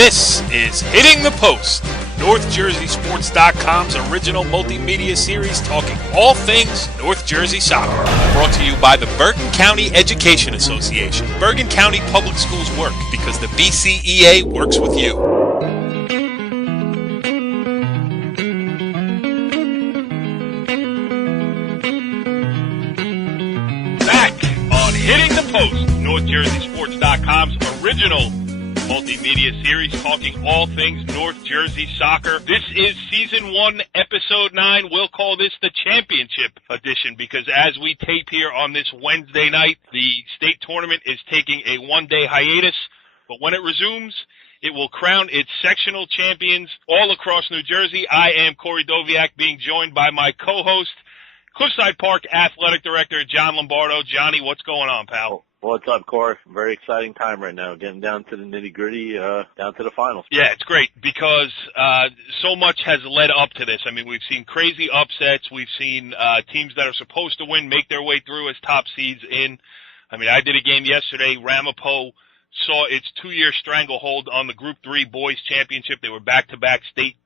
This is Hitting the Post, NorthJerseySports.com's original multimedia series talking all things North Jersey soccer. Brought to you by the Bergen County Education Association. Bergen County Public Schools work because the BCEA works with you. Back on Hitting the Post, NorthJerseySports.com's original multimedia series talking all things North Jersey soccer. This is Season 1, Episode 9. We'll call this the Championship Edition because as we tape here on this Wednesday night, the state tournament is taking a one-day hiatus, but when it resumes, it will crown its sectional champions all across New Jersey. I am Corey Doviak, being joined by my co-host, Cliffside Park Athletic Director John Lombardo. Johnny, what's going on, pal? What's up, Corey? Very exciting time right now, getting down to the nitty-gritty, down to the finals. Yeah, it's great because so much has led up to this. I mean, we've seen crazy upsets. We've seen teams that are supposed to win make their way through as top seeds in. I mean, I did a game yesterday. Ramapo saw its 2-year stranglehold on the Group 3 Boys Championship. They were back-to-back state.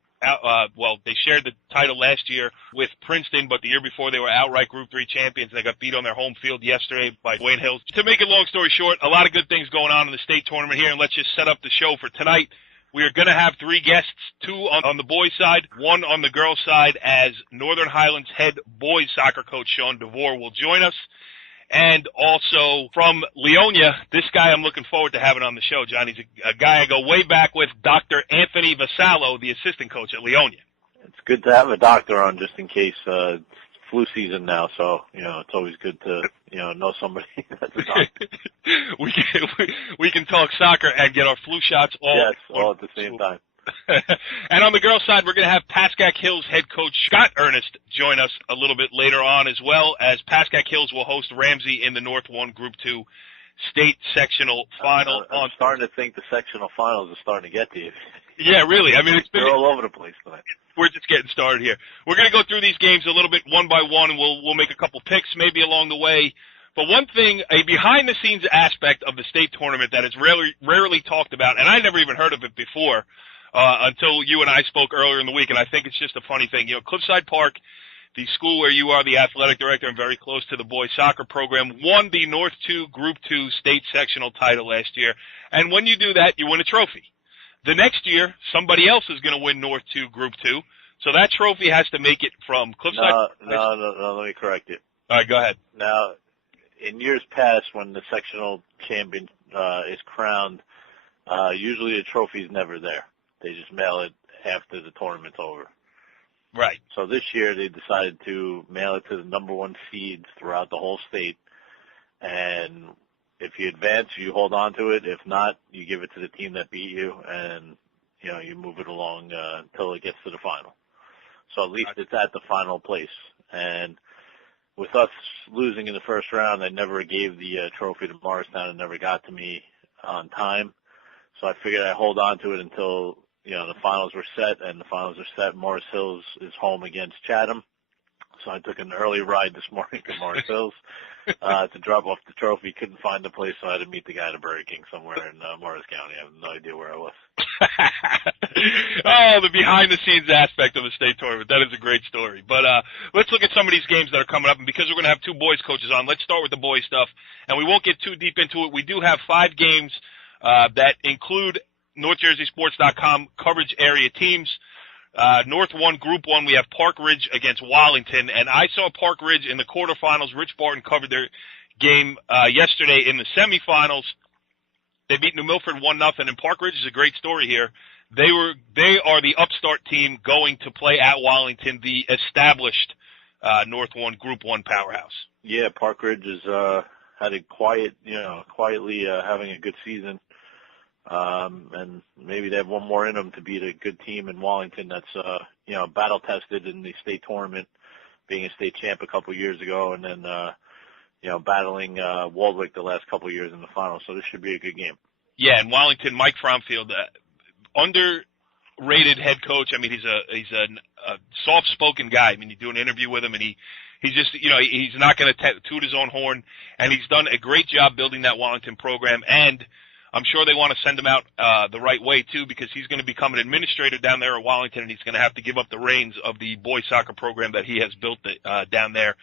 They shared the title last year with Princeton, but the year before they were outright Group 3 champions. They got beat on their home field yesterday by Wayne Hills. To make a long story short, a lot of good things going on in the state tournament here, and let's just set up the show for tonight. We are going to have 3 guests, 2 on the boys' side, 1 on the girls' side, as Northern Highlands head boys soccer coach Sean Devore will join us. And also from Leonia, this guy I'm looking forward to having on the show, John. He's a guy I go way back with, Dr. Anthony Vassallo, the assistant coach at Leonia. It's good to have a doctor on just in case it's flu season now, so, it's always good to, know somebody that's a doctor. we can talk soccer and get our flu shots all at the same time. And on the girls' side, we're going to have Pascack Hills head coach Scott Ernest join us a little bit later on, as well as Pascack Hills will host Ramsey in the North 1 Group 2 state sectional final. I'm starting to think the sectional finals are starting to get to you. Yeah, really. I mean, they're all over the place tonight. We're just getting started here. We're going to go through these games a little bit one by one, and we'll make a couple picks maybe along the way. But one thing, a behind-the-scenes aspect of the state tournament that is rarely talked about, and I never even heard of it before, until you and I spoke earlier in the week, and I think it's just a funny thing. Cliffside Park, the school where you are the athletic director and very close to the boys soccer program, won the North 2 Group 2 state sectional title last year. And when you do that, you win a trophy. The next year, somebody else is going to win North 2 Group 2. So that trophy has to make it from Cliffside. No, let me correct you. All right, go ahead. Now, in years past, when the sectional champion is crowned, usually the trophy's never there. They just mail it after the tournament's over. Right. So this year they decided to mail it to the number 1 seeds throughout the whole state. And if you advance, you hold on to it. If not, you give it to the team that beat you, and you move it along until it gets to the final. So at least it's at the final place. And with us losing in the first round, they never gave the trophy to Morristown. It never got to me on time. So I figured I'd hold on to it until the finals were set, and the finals are set. Morris Hills is home against Chatham. So I took an early ride this morning to Morris Hills to drop off the trophy. Couldn't find the place, so I had to meet the guy at a Burger King somewhere in Morris County. I have no idea where I was. Oh, the behind-the-scenes aspect of the state tournament. That is a great story. But let's look at some of these games that are coming up. And because we're going to have 2 boys coaches on, let's start with the boys stuff. And we won't get too deep into it. We do have 5 games that include NorthJerseySports.com coverage area teams. North 1, Group 1, we have Park Ridge against Wallington, and I saw Park Ridge in the quarterfinals. Rich Barton covered their game yesterday in the semifinals. They beat New Milford 1-0, and Park Ridge is a great story here. They are the upstart team going to play at Wallington, the established North 1, Group 1 powerhouse. Yeah, Park Ridge has had a quietly having a good season. And maybe they have one more in them to beat a good team in Wallington that's, battle tested in the state tournament, being a state champ a couple of years ago, and then, battling, Waldwick the last couple of years in the finals. So this should be a good game. Yeah, and Wallington, Mike Fromfield, underrated head coach. I mean, he's a soft-spoken guy. I mean, you do an interview with him and he's just, he's not going to toot his own horn, and he's done a great job building that Wallington program. And I'm sure they want to send him out the right way, too, because he's going to become an administrator down there at Wallington, and he's going to have to give up the reins of the boys soccer program that he has built down there.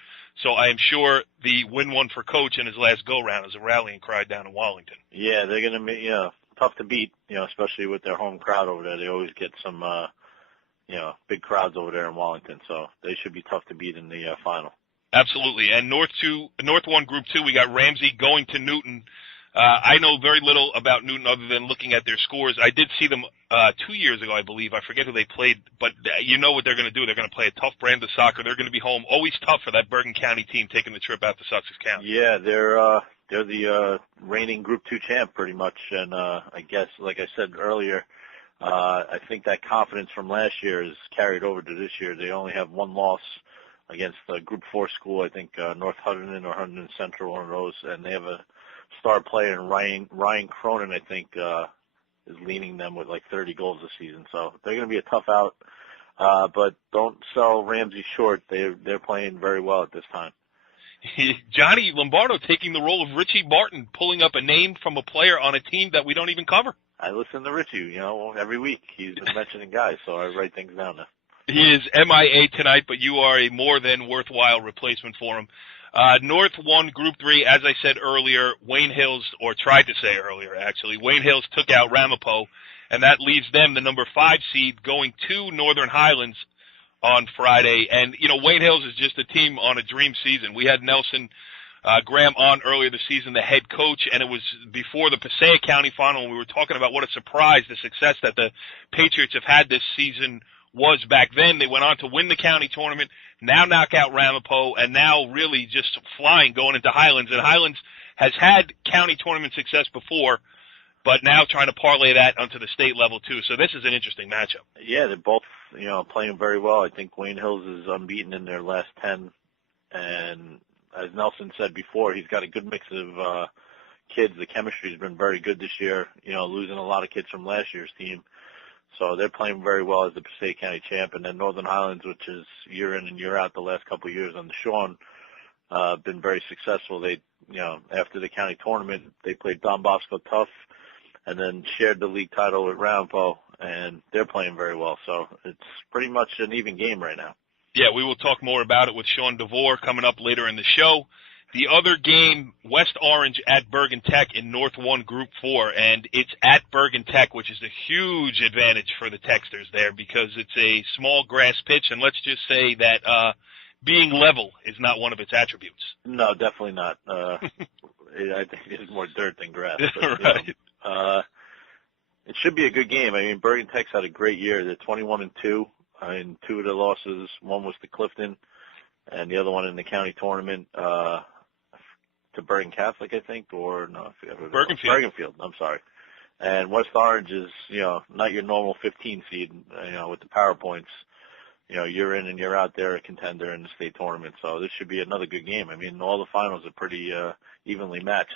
So I am sure the win one for Coach in his last go-round is a rallying cry down in Wallington. Yeah, they're going to be tough to beat, especially with their home crowd over there. They always get some, big crowds over there in Wallington, so they should be tough to beat in the final. Absolutely. And North 1 Group 2, we got Ramsey going to Newton. I know very little about Newton other than looking at their scores. I did see them 2 years ago, I believe. I forget who they played, but you know what they're going to do. They're going to play a tough brand of soccer. They're going to be home. Always tough for that Bergen County team taking the trip out to Sussex County. Yeah, they're the reigning Group 2 champ pretty much, and I guess, like I said earlier, I think that confidence from last year is carried over to this year. They only have one loss against the Group 4 school, I think North Huddington or Huddington Central, one of those, and they have a star player in Ryan Cronin, I think, is leading them with like 30 goals this season. So they're going to be a tough out, but don't sell Ramsey short. They're playing very well at this time. Johnny Lombardo taking the role of Richie Barton, pulling up a name from a player on a team that we don't even cover. I listen to Richie, every week. He's been mentioning guys, so I write things down now. He is MIA tonight, but you are a more than worthwhile replacement for him. North 1 Group 3, as I said earlier, Wayne Hills, or tried to say earlier actually, Wayne Hills took out Ramapo, and that leaves them the number 5 seed going to Northern Highlands on Friday. And, Wayne Hills is just a team on a dream season. We had Nelson Graham on earlier this season, the head coach, and it was before the Passaic County final, and we were talking about what a surprise the success that the Patriots have had this season was back then. They went on to win the county tournament, now knock out Ramapo, and now really just flying going into Highlands. And Highlands has had county tournament success before, but now trying to parlay that onto the state level too. So this is an interesting matchup. Yeah, they're both, playing very well. I think Wayne Hills is unbeaten in their last 10, and as Nelson said before, he's got a good mix of kids. The chemistry has been very good this year, losing a lot of kids from last year's team. So they're playing very well as the Passaic County champ. And then Northern Highlands, which is year in and year out the last couple of years under Sean, been very successful. They, after the county tournament, they played Don Bosco tough and then shared the league title with Ramapo, and they're playing very well. So it's pretty much an even game right now. Yeah, we will talk more about it with Sean Devore coming up later in the show. The other game, West Orange at Bergen Tech in North 1 Group 4, and it's at Bergen Tech, which is a huge advantage for the Techsters there because it's a small grass pitch, and let's just say that being level is not one of its attributes. No, definitely not. I think it is more dirt than grass. But, right. It should be a good game. I mean, Bergen Tech's had a great year. They're 21-2. In 2 of the losses, one was to Clifton, and the other one in the county tournament to Bergen Catholic, I think, or no, I forget. Bergenfield, I'm sorry. And West Orange is, not your normal 15 seed, with the power points. You're in and you're out there, a contender in the state tournament. So this should be another good game. I mean, all the finals are pretty evenly matched.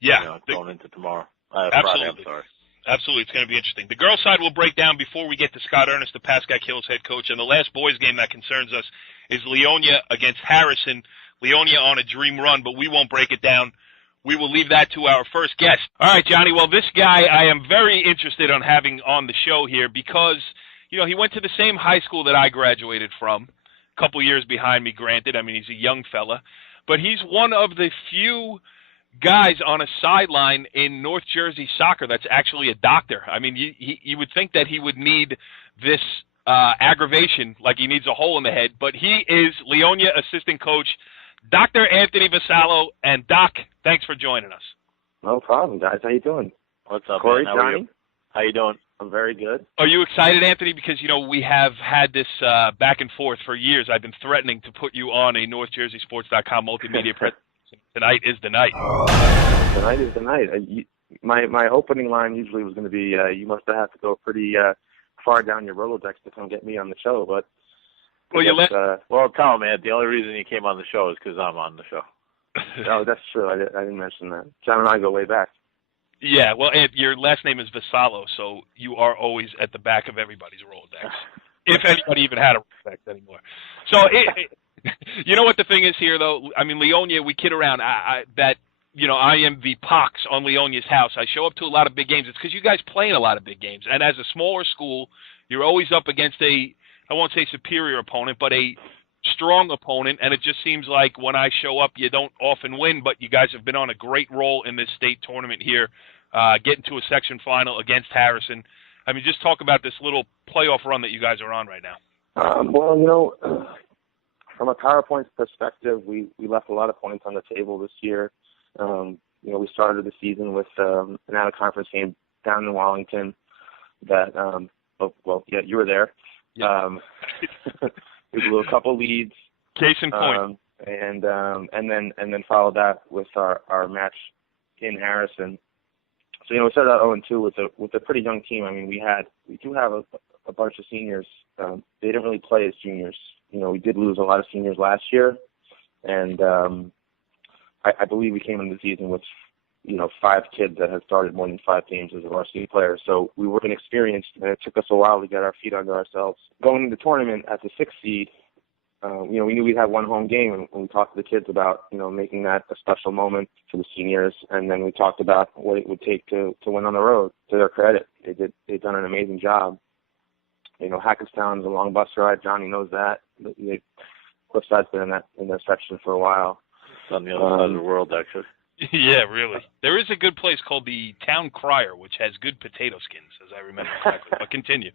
Yeah. Going into tomorrow. Absolutely. Friday, I'm sorry. Absolutely, it's going to be interesting. The girls' side will break down before we get to Scott Ernest, the Pascack Hills head coach. And the last boys' game that concerns us is Leonia against Harrison. Leonia on a dream run, but we won't break it down. We will leave that to our first guest. All right, Johnny, well, this guy I am very interested on having on the show here because, he went to the same high school that I graduated from, a couple years behind me, granted. I mean, he's a young fella. But he's one of the few guys on a sideline in North Jersey soccer that's actually a doctor. I mean, you would think that he would need this aggravation, like he needs a hole in the head, but he is Leonia assistant coach, Dr. Anthony Vassallo. And Doc, thanks for joining us. No problem, guys. How you doing? What's up, Corey, man? How are Johnny? you? How you doing? I'm very good. Are you excited, Anthony? Because, we have had this back and forth for years. I've been threatening to put you on a NorthJerseySports.com multimedia presentation. Tonight is the night. Tonight is the night. My opening line usually was going to be, you must have to go pretty far down your Rolodex to come get me on the show. But well, tell him, man. The only reason you came on the show is because I'm on the show. Oh, that's true. I didn't mention that. John and I go way back. Yeah, well, your last name is Vassallo, so you are always at the back of everybody's Rolodex, if anybody even had a Rolodex anymore. So, you know what the thing is here, though? I mean, Leonia, we kid around that I am the pox on Leonia's house. I show up to a lot of big games. It's because you guys play in a lot of big games. And as a smaller school, you're always up against I won't say superior opponent, but a strong opponent. And it just seems like when I show up, you don't often win, but you guys have been on a great roll in this state tournament here, getting to a section final against Harrison. I mean, just talk about this little playoff run that you guys are on right now. Well, from a PowerPoint perspective, we left a lot of points on the table this year. We started the season with an out-of-conference game down in Wallington that, you were there. Yeah. We blew a couple leads. Case in point. And then followed that with our match in Harrison. So, we started out 0-2 with a pretty young team. I mean, we do have a bunch of seniors. They didn't really play as juniors. We did lose a lot of seniors last year, and I believe we came into the season with, 5 kids that had started more than 5 games as a varsity player. So we were inexperienced, and it took us a while to get our feet under ourselves. Going into the tournament as a 6th seed, we knew we'd have one home game, and we talked to the kids about, making that a special moment for the seniors, and then we talked about what it would take to win on the road. To their credit, they've done an amazing job. Hackettstown's a long bus ride. Johnny knows that. Cliffside's been in their section for a while. It's on the other side of the world, actually. Yeah, really. There is a good place called the Town Crier, which has good potato skins, as I remember correctly. But continue.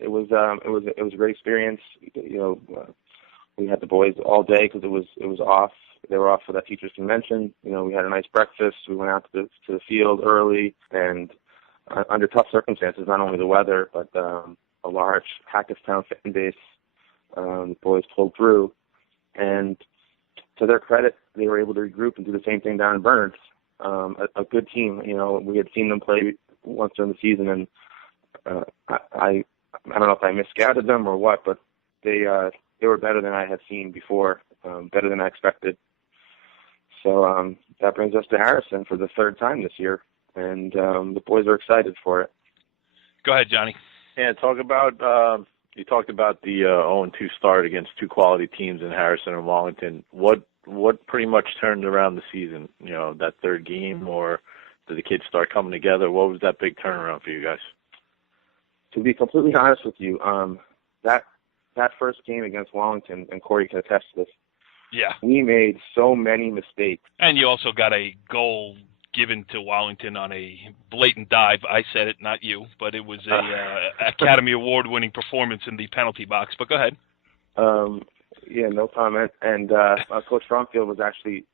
It was a great experience. We had the boys all day because it was off. They were off for that teachers convention. We had a nice breakfast. We went out to the field early, and under tough circumstances, not only the weather, but a large Hackettstown fan base, the boys pulled through. And to their credit, they were able to regroup and do the same thing down in Bernards. A good team. We had seen them play once during the season, and I don't know if I miscouted them or what, but they were better than I had seen before, better than I expected. So that brings us to Harrison for the 3rd time this year, and the boys are excited for it. Go ahead, Johnny. Yeah, you talked about the 0-2 start against 2 quality teams in Harrison and Wallington. What pretty much turned around the season? That 3rd game, or did the kids start coming together? What was that big turnaround for you guys? To be completely honest with you, that first game against Wallington, and Corey can attest to this, yeah, we made so many mistakes. And you also got a goal given to Wallington on a blatant dive. I said it, not you, but it was a Academy Award-winning performance in the penalty box. But go ahead. Yeah, no comment. And Coach Fromfield was actually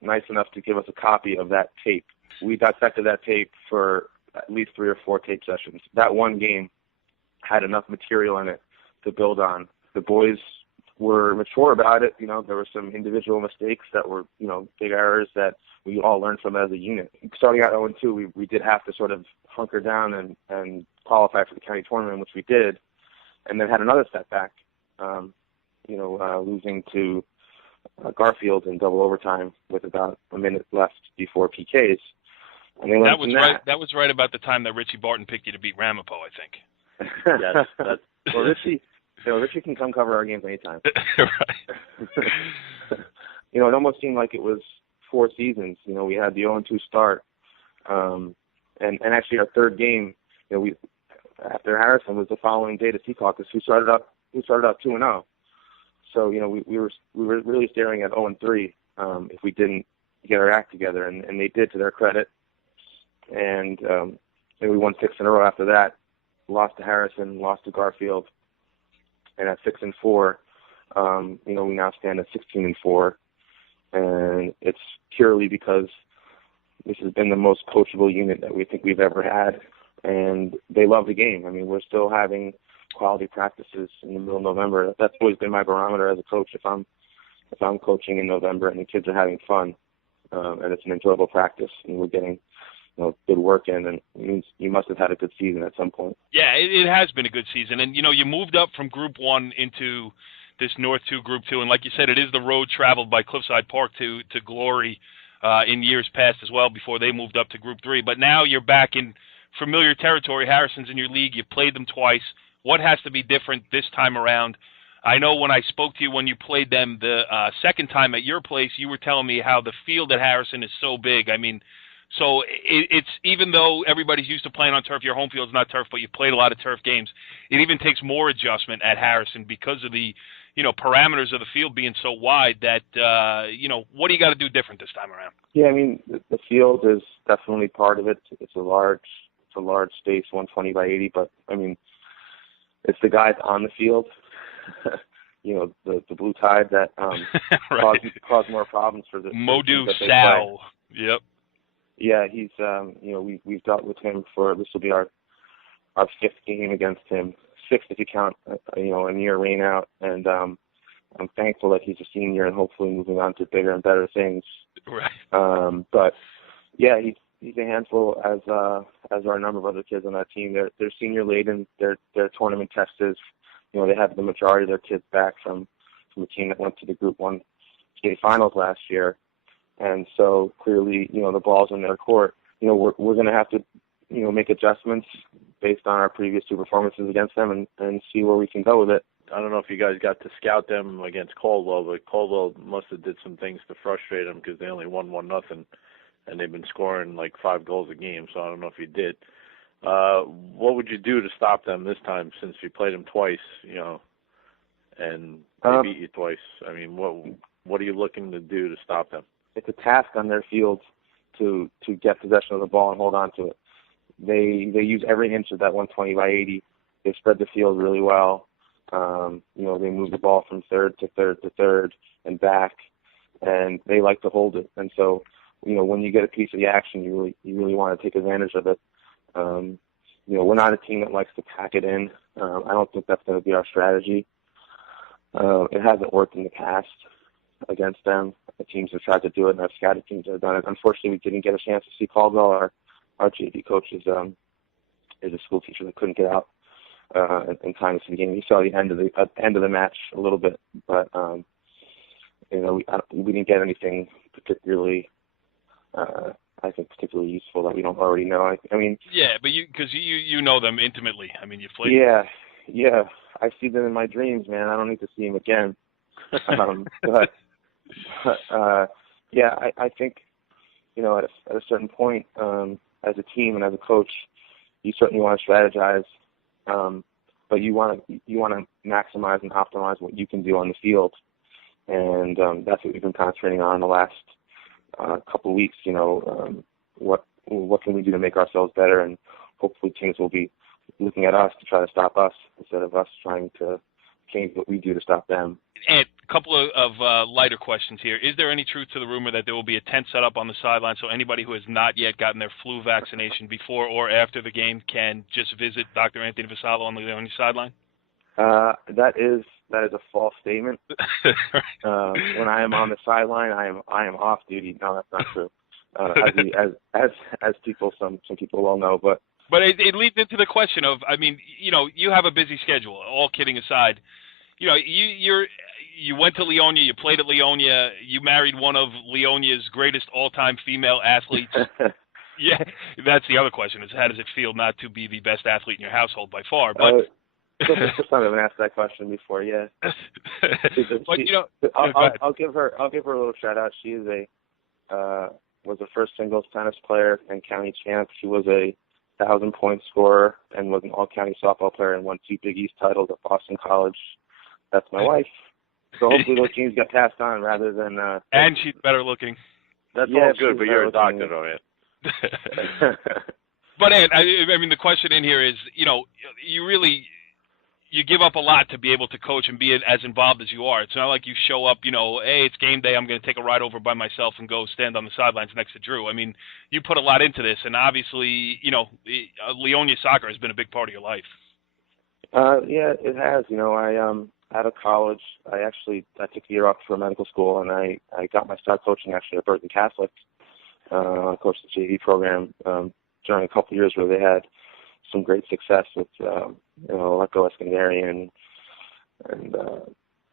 nice enough to give us a copy of that tape. We dissected that tape for at least 3 or 4 tape sessions. That one game had enough material in it to build on. The boys were mature about it. There were some individual mistakes that were, big errors that we all learned from as a unit. Starting out 0-2, we did have to sort of hunker down and qualify for the county tournament, which we did, and then had another setback, losing to Garfield in double overtime with about a minute left before PKs. And they that was right. That was right about the time that Richie Barton picked you to beat Ramapo, I think. Yes. Well, Richie can come cover our games anytime. Right. It almost seemed like it was 4 seasons. We had the 0-2 start, and actually our 3rd game, we after Harrison was the following day to Secaucus, who started out 2-0. So we were really staring at 0-3 if we didn't get our act together, and they did, to their credit. And we won 6 in a row after that. Lost to Harrison, lost to Garfield, and at 6-4, we now stand at 16-4, and it's purely because this has been the most coachable unit that we think we've ever had, and they love the game. I mean, we're still having quality practices in the middle of November. That's always been my barometer as a coach. If I'm coaching in November and the kids are having fun, and it's an enjoyable practice, and we're getting good work in, and it means you must have had a good season at some point. Yeah, it has been a good season. And, you moved up from Group 1 into this North 2 Group 2. And like you said, it is the road traveled by Cliffside Park to glory in years past as well, before they moved up to Group 3. But now you're back in familiar territory. Harrison's in your league. You've played them twice. What has to be different this time around I know when I spoke to you when you played them the second time at your place, you were telling me how the field at Harrison is so big. I mean, so it's even though everybody's used to playing on turf, your home field's not turf, but you played a lot of turf games. It even takes more adjustment at Harrison because of the, parameters of the field being so wide that, what do you got to do different this time around? Yeah, I mean, the field is definitely part of it. It's a large space, 120 by 80, but I mean, it's the guys on the field, the blue tide that right. cause more problems for the Modu Sal. Yep. Yeah, he's we've dealt with him this will be our fifth game against him, sixth if you count a near rain out, and I'm thankful that he's a senior and hopefully moving on to bigger and better things. Right. But yeah, he's a handful as are a number of other kids on that team. They're senior laden. They're tournament testers. They have the majority of their kids back from a team that went to the Group 1 state finals last year. And so clearly, the ball's in their court. We're going to have to, make adjustments based on our previous two performances against them and see where we can go with it. I don't know if you guys got to scout them against Caldwell, but Caldwell must have did some things to frustrate them because they only won 1-0, and they've been scoring like 5 goals a game. So I don't know if you did. What would you do to stop them this time since you played them twice, and they beat you twice? I mean, what are you looking to do to stop them? It's a task on their field to get possession of the ball and hold on to it. They use every inch of that 120 by 80. They spread the field really well. They move the ball from third to third to third and back, and they like to hold it. And so, when you get a piece of the action, you really want to take advantage of it. We're not a team that likes to pack it in. I don't think that's going to be our strategy. It hasn't worked in the past against them. The teams have tried to do it, and our scouted teams have done it. Unfortunately, we didn't get a chance to see Caldwell. Our JV coach is a school teacher that couldn't get out in time to see the game. He saw the end of the match a little bit, but we didn't get anything particularly. I think particularly useful that we don't already know. I mean. Yeah, but because you know them intimately. I mean, you played. Yeah. I see them in my dreams, man. I don't need to see them again. I think, at a certain point, as a team and as a coach, you certainly want to strategize, but you want to maximize and optimize what you can do on the field, and that's what we've been concentrating on the last couple of weeks. What can we do to make ourselves better, and hopefully teams will be looking at us to try to stop us instead of us trying to change what we do to stop them. And a couple of lighter questions here. Is there any truth to the rumor that there will be a tent set up on the sideline so anybody who has not yet gotten their flu vaccination before or after the game can just visit Dr. Anthony Vassallo on the Leonia sideline? That is a false statement. When I am on the sideline, I am off duty. No, that's not true. As some people well know, but it leads into the question of, I mean, you have a busy schedule. All kidding aside, you went to Leonia, you played at Leonia, you married one of Leonia's greatest all-time female athletes. Yeah, that's the other question: is how does it feel not to be the best athlete in your household by far? But some of them asked that question before. Yeah, but I'll give her a little shout out. She is was a first singles tennis player and county champ. She was a 1,000-point scorer and was an all-county softball player and won 2 Big East titles at Boston College. That's my wife. So hopefully those genes got passed on rather than. And she's better looking. That's all good, but you're a doctor, though, Ed. But Ed, I mean, the question in here is, you give up a lot to be able to coach and be as involved as you are. It's not like you show up, hey, it's game day, I'm going to take a ride over by myself and go stand on the sidelines next to Drew. I mean, you put a lot into this, and obviously, Leonia soccer has been a big part of your life. Yeah, it has. Out of college, I took a year off for medical school, and I got my start coaching actually at Burton Catholic. I coached the JV program during a couple of years where they had some great success with Lecco Eskandarian and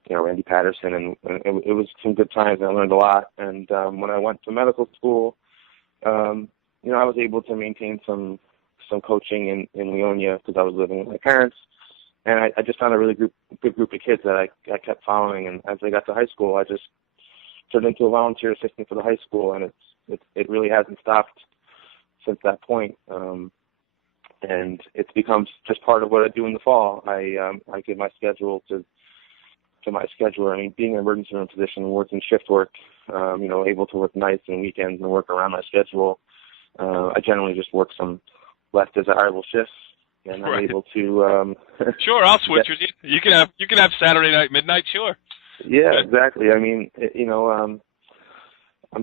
Randy Patterson, and it was some good times. And I learned a lot. And when I went to medical school, I was able to maintain some coaching in Leonia because I was living with my parents. and I just found a really good group of kids that I kept following. And as I got to high school, I just turned into a volunteer assistant for the high school, and it really hasn't stopped since that point. And it's become just part of what I do in the fall. I give my schedule to my scheduler. I mean, being an emergency room physician, working shift work, able to work nights and weekends and work around my schedule. I generally just work some less desirable shifts, and I'm able to. Sure, I'll switch with you. You can have Saturday night, midnight, sure. Yeah, exactly. I mean, I'm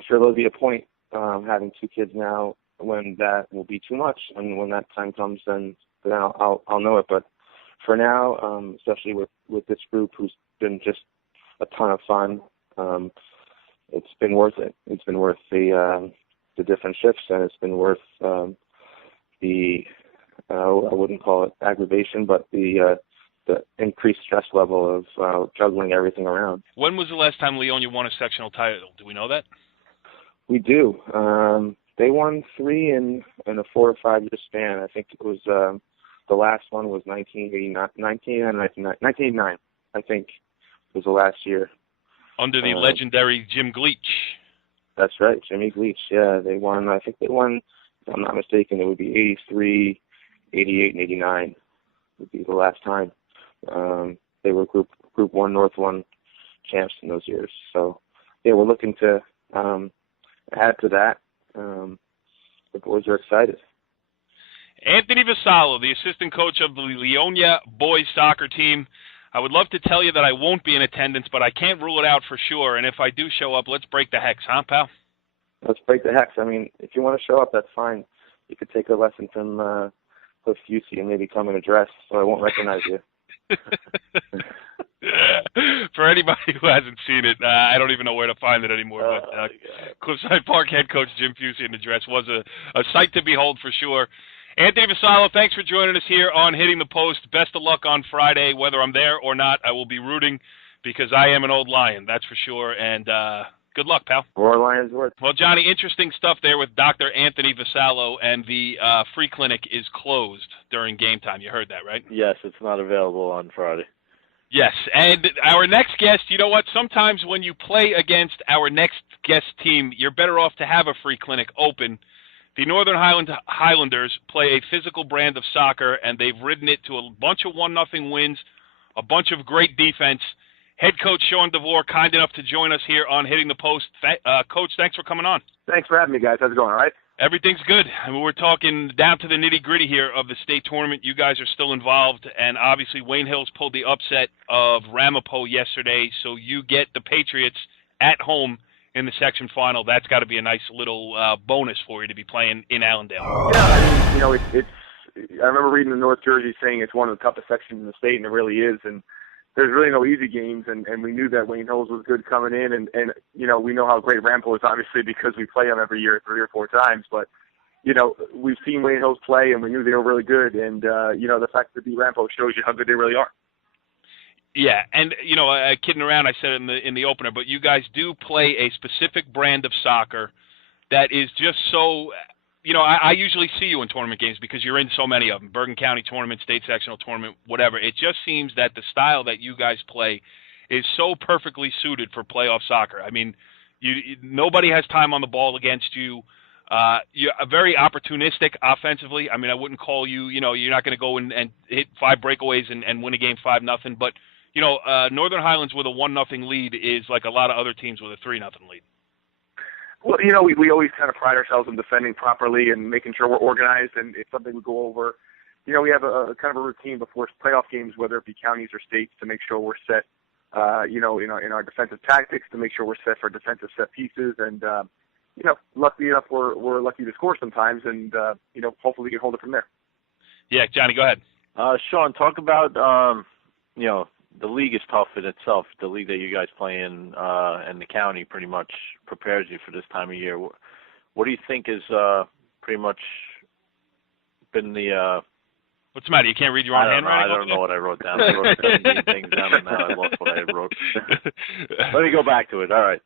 sure there'll be a point having two kids now when that will be too much, and when that time comes, then I'll know it. But for now, especially with this group who's been just a ton of fun, it's been worth it. It's been worth the different shifts, and it's been worth the I wouldn't call it aggravation, but the increased stress level of juggling everything around. When was the last time Leonia won a sectional title? Do we know that? We do. They won 3 in a 4 or 5 year span. I think it was the last one was 1989. I think was the last year. Under the legendary Jim Gleach. That's right, Jimmy Gleach. Yeah, they won. I think they won. If I'm not mistaken, it would be 83, 88, and 89 would be the last time. They were Group 1, North 1 champs in those years. So, yeah, we're looking to add to that. The boys are excited. Anthony Vassallo, the assistant coach of the Leonia boys soccer team. I would love to tell you that I won't be in attendance, but I can't rule it out for sure. And if I do show up, let's break the hex, huh, pal? Let's break the hex. I mean, if you want to show up, that's fine. You could take a lesson from Cliff Busey and maybe come in a dress, so I won't recognize you. For anybody who hasn't seen it, I don't even know where to find it anymore. But Cliffside Park head coach Jim Busey in the dress was a sight to behold for sure. Anthony Vassallo, thanks for joining us here on Hitting the Post. Best of luck on Friday. Whether I'm there or not, I will be rooting because I am an old lion, that's for sure. And good luck, pal. More lions worth. Well, Johnny, interesting stuff there with Dr. Anthony Vassallo, and the free clinic is closed during game time. You heard that, right? Yes, it's not available on Friday. Yes, and our next guest, you know what? Sometimes when you play against our next guest team, you're better off to have a free clinic open. The Northern Highlanders play a physical brand of soccer, and they've ridden it to a bunch of 1-0 wins, a bunch of great defense. Head coach Sean Devore, kind enough to join us here on Hitting the Post. Coach, thanks for coming on. Thanks for having me, guys. How's it going, all right? Everything's good. I mean, we're talking down to the nitty-gritty here of the state tournament. You guys are still involved, and obviously Wayne Hills pulled the upset of Ramapo yesterday, so you get the Patriots at home in the section final. That's got to be a nice little bonus for you to be playing in Allendale. Yeah, I mean, it's. I remember reading in North Jersey saying it's one of the toughest sections in the state, and it really is. And there's really no easy games, and we knew that Wayne Hills was good coming in, and we know how great Ramapo is, obviously, because we play them every year 3 or 4 times. But we've seen Wayne Hills play, and we knew they were really good. And the fact that they beat Ramapo shows you how good they really are. Yeah, and kidding around, I said it in the opener, but you guys do play a specific brand of soccer that is just so. I usually see you in tournament games because you're in so many of them, Bergen County tournament, state sectional tournament, whatever. It just seems that the style that you guys play is so perfectly suited for playoff soccer. I mean, nobody has time on the ball against you. You're very opportunistic offensively. I mean, I wouldn't call you, you're not going to go and hit 5 breakaways and win a game 5-0, but Northern Highlands with a 1-0 lead is like a lot of other teams with a 3-0 lead. Well, we always kind of pride ourselves in defending properly and making sure we're organized, and it's something we go over. We have a kind of a routine before playoff games, whether it be counties or states, to make sure we're set, in our defensive tactics, to make sure we're set for defensive set pieces, and luckily enough, we're lucky to score sometimes, and hopefully we can hold it from there. Yeah, Johnny, go ahead. Sean, talk about the league is tough in itself. The league that you guys play in and the county pretty much prepares you for this time of year. What do you think is pretty much been the What's the matter? You can't read your own handwriting? I don't know what I wrote down. I wrote 17 things down, and now I lost what I wrote. Let me go back to it. All right.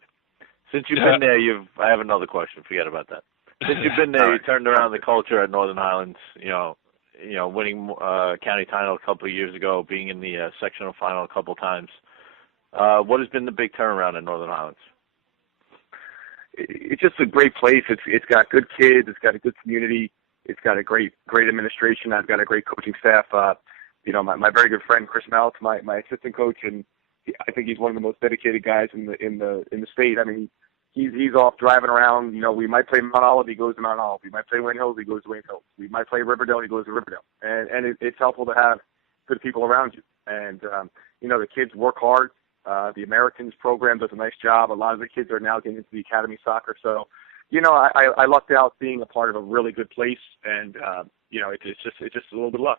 Since you've been there, I have another question. Forget about that. Since you've been there, you turned around the culture at Northern Highlands. winning county title a couple of years ago, being in the sectional final a couple of times. What has been the big turnaround in Northern Highlands? It's just a great place. It's got good kids. It's got a good community. It's got a great administration. I've got a great coaching staff. My very good friend Chris Maltz, my assistant coach, and I think he's one of the most dedicated guys in the state. I mean, he's off driving around. We might play Mount Olive, he goes to Mount Olive. We might play Wayne Hills, he goes to Wayne Hills. We might play Riverdale, he goes to Riverdale. And it's helpful to have good people around you. And the kids work hard. The Americans program does a nice job. A lot of the kids are now getting into the academy soccer. So, I lucked out being a part of a really good place, and it's just a little bit of luck.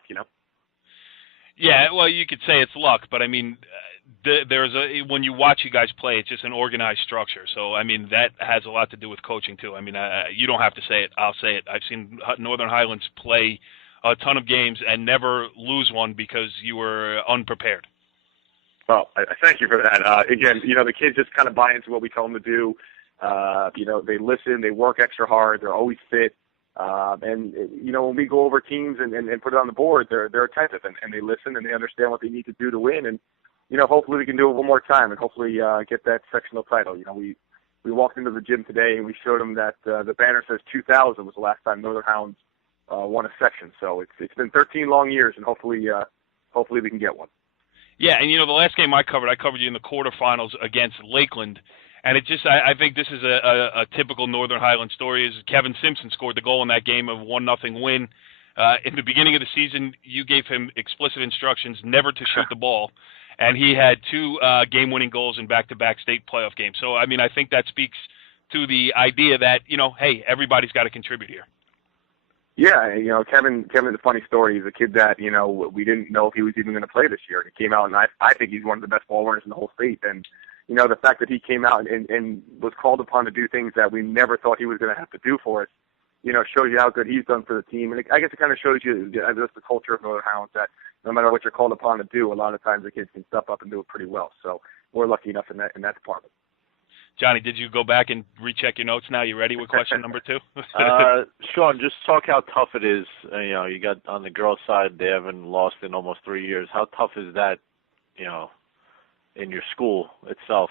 Yeah, well, you could say it's luck, but I mean, when you watch you guys play, it's just an organized structure. So I mean, that has a lot to do with coaching too. I mean, you don't have to say it; I'll say it. I've seen Northern Highlands play a ton of games and never lose one because you were unprepared. Well, I thank you for that. Again, the kids just kind of buy into what we tell them to do. They listen, they work extra hard, they're always fit. And when we go over teams and put it on the board, they're attentive and they listen and they understand what they need to do to win. And, hopefully we can do it one more time and hopefully get that sectional title. We walked into the gym today and we showed them that the banner says 2000 was the last time Northern Highlands won a section. So it's been 13 long years, and hopefully we can get one. Yeah, and the last game I covered you in the quarterfinals against Lakeland, and I think this is a typical Northern Highlands story. Is Kevin Simpson scored the goal in that game of 1-0 win. In the beginning of the season, you gave him explicit instructions never to shoot the ball, and he had 2 game-winning goals in back-to-back state playoff games. So, I mean, I think that speaks to the idea that, hey, everybody's got to contribute here. Yeah, Kevin's a funny story. He's a kid that, we didn't know if he was even going to play this year. He came out, and I think he's one of the best ball runners in the whole state. And, the fact that he came out and was called upon to do things that we never thought he was going to have to do for us, shows you how good he's done for the team. And I guess it kind of shows you just the culture of Northern Highlands, that no matter what you're called upon to do, a lot of times the kids can step up and do it pretty well. So we're lucky enough in that department. Johnny, did you go back and recheck your notes now? You ready with question number 2? Sean, just talk how tough it is. You got on the girls' side, they haven't lost in almost 3 years. How tough is that, in your school itself,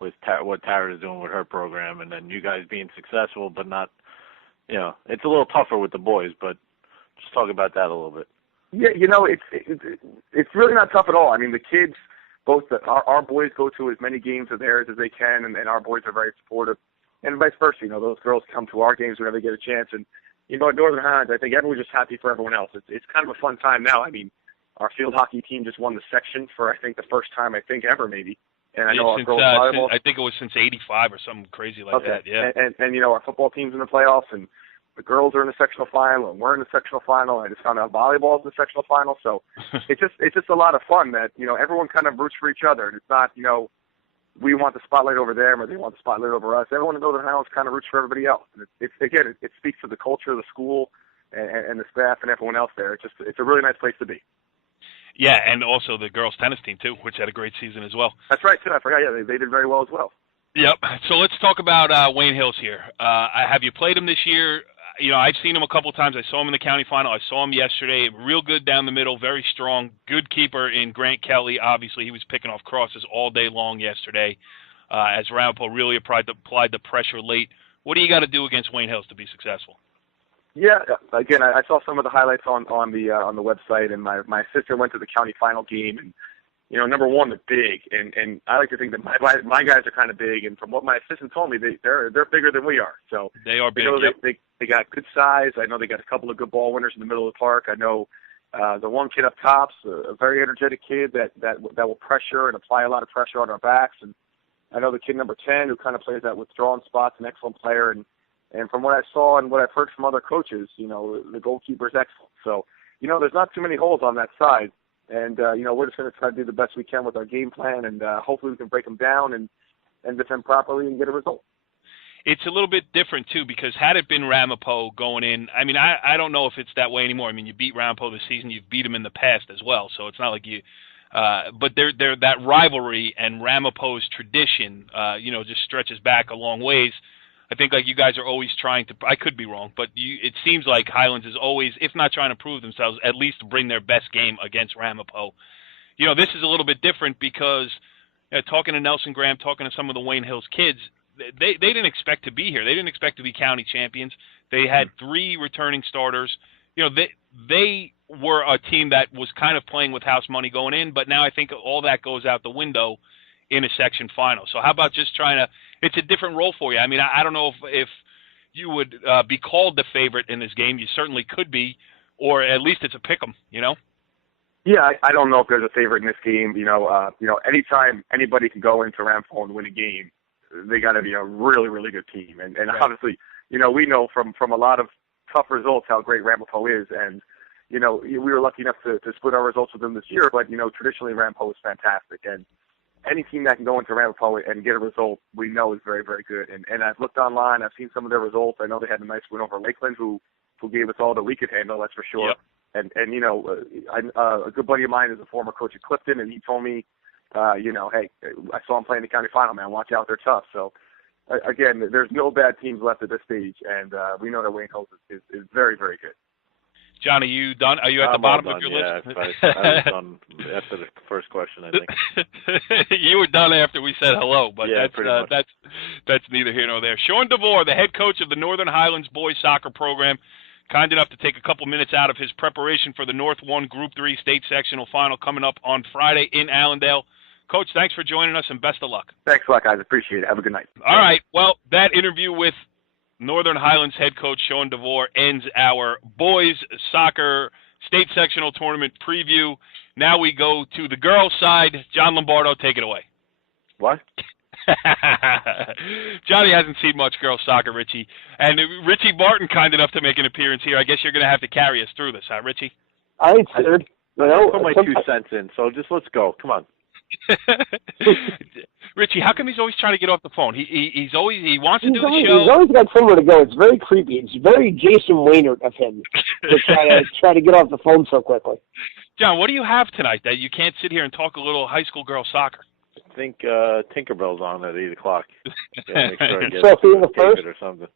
with what Tara's doing with her program, and then you guys being successful, but not, it's a little tougher with the boys, but just talk about that a little bit. Yeah, it's really not tough at all. I mean, the kids, our boys go to as many games of theirs as they can, and our boys are very supportive, and vice versa. Those girls come to our games whenever they get a chance, and at Northern Highlands, I think everyone's just happy for everyone else. It's kind of a fun time now. I mean, our field hockey team just won the section for I think the first time ever maybe, and I know our girls volleyball. I think it was since '85 or something crazy like that. Yeah, and our football team's in the playoffs, and the girls are in the sectional final, and we're in the sectional final. I just found out volleyball's in the sectional final, so it's just a lot of fun that everyone kind of roots for each other, and it's not we want the spotlight over them or they want the spotlight over us. Everyone in Northern Highlands kind of roots for everybody else, and it speaks to the culture of the school and the staff and everyone else there. It's a really nice place to be. Yeah, and also the girls tennis team too, which had a great season as well. That's right too. I forgot. Yeah, they did very well as well. Yep. So let's talk about Wayne Hills here. Have you played him this year? I've seen him a couple of times. I saw him in the county final. I saw him yesterday. Real good down the middle, very strong. Good keeper in Grant Kelly. Obviously, he was picking off crosses all day long yesterday as Ramapo really applied the pressure late. What do you got to do against Wayne Hills to be successful? Yeah, again, I saw some of the highlights on the website, and my sister went to the county final game, and number one, they're big, and I like to think that my guys are kind of big, and from what my assistant told me, they're bigger than we are. So they are big. They got good size. I know they got a couple of good ball winners in the middle of the park. I know the one kid up top's a very energetic kid that will pressure and apply a lot of pressure on our backs, and I know the kid number 10 who kind of plays that withdrawn spots, an excellent player, and from what I saw and what I've heard from other coaches, the goalkeeper's excellent. So, there's not too many holes on that side. And, we're just going to try to do the best we can with our game plan, and hopefully we can break them down and defend properly and get a result. It's a little bit different, too, because had it been Ramapo going in, I mean, I don't know if it's that way anymore. I mean, you beat Ramapo this season. You've beat them in the past as well, so it's not like you but they're that rivalry and Ramapo's tradition, just stretches back a long ways. I think like you guys are always trying to. I could be wrong, but it seems like Highlands is always, if not trying to prove themselves, at least bring their best game against Ramapo. This is a little bit different because talking to Nelson Graham, talking to some of the Wayne Hills kids, they didn't expect to be here. They didn't expect to be county champions. They had 3 returning starters. They were a team that was kind of playing with house money going in, but now I think all that goes out the window in a section final. So how about just trying to – it's a different role for you. I mean, I don't know if you would be called the favorite in this game. You certainly could be, or at least it's a pick 'em, Yeah, I don't know if there's a favorite in this game. Anytime anybody can go into Ramapo and win a game, they got to be a really, really good team. And right. Obviously, we know from a lot of tough results how great Ramapo is. And, we were lucky enough to split our results with them this year. But, traditionally Ramapo is fantastic. And any team that can go into Ramapo and get a result, we know is very, very good. And I've looked online. I've seen some of their results. I know they had a nice win over Lakeland, who gave us all that we could handle, that's for sure. Yep. And a good buddy of mine is a former coach at Clifton, and he told me, hey, I saw him playing the county final, man. Watch out, they're tough. So, again, there's no bad teams left at this stage, and we know that Wayne Hills is very, very good. John, are you done? Are you at the bottom of your list? I was done after the first question, I think. You were done after we said hello, but that's neither here nor there. Sean Devore, the head coach of the Northern Highlands boys soccer program, kind enough to take a couple minutes out of his preparation for the North 1 Group 3 state sectional final coming up on Friday in Allendale. Coach, thanks for joining us, and best of luck. Thanks a lot, guys. Appreciate it. Have a good night. All right. Well, that interview with Northern Highlands head coach Sean Devore ends our boys soccer state sectional tournament preview. Now we go to the girls' side. John Lombardo, take it away. What? Johnny hasn't seen much girls' soccer, Richie. And Richie Martin, kind enough to make an appearance here. I guess you're going to have to carry us through this, huh, Richie? I ain't scared. I put my 2 cents in, so just let's go. Come on. Richie, how come he's always trying to get off the phone? He wants to do the show. He's always got somewhere to go. It's very creepy. It's very Jason Wainert of him to try to get off the phone so quickly. John, what do you have tonight that you can't sit here and talk a little high school girl soccer? I think Tinkerbell's on at 8 o'clock. Yeah, make sure I get it or something.